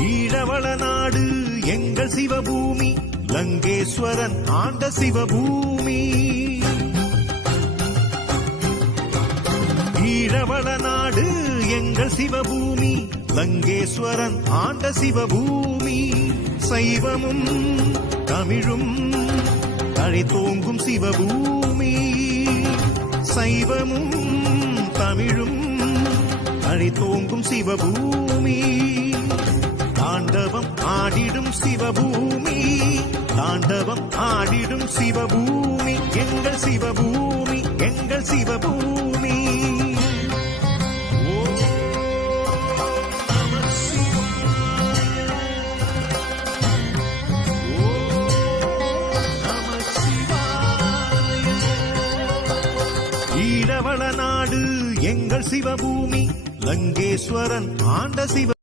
ஈழவள நாடு எங்கள் சிவபூமி, லங்கேஸ்வரன் ஆண்ட சிவபூமி. ஈழவள நாடு எங்கள் சிவபூமி, லங்கேஸ்வரன் ஆண்ட சிவபூமி. சைவமும் தமிழும் தழைத்தோங்கும் சிவபூமி. சைவமும் தமிழும் தழைத்தோங்கும் சிவபூமி. தாண்டவம் ஆடிடும் சிவபூமி, தாண்டவம் ஆடிடும் சிவபூமி. எங்கள் சிவபூமி, எங்கள் சிவபூமி. ஈழவள நாடு எங்கள் சிவபூமி, லங்கேஸ்வரன் ஆண்ட சிவ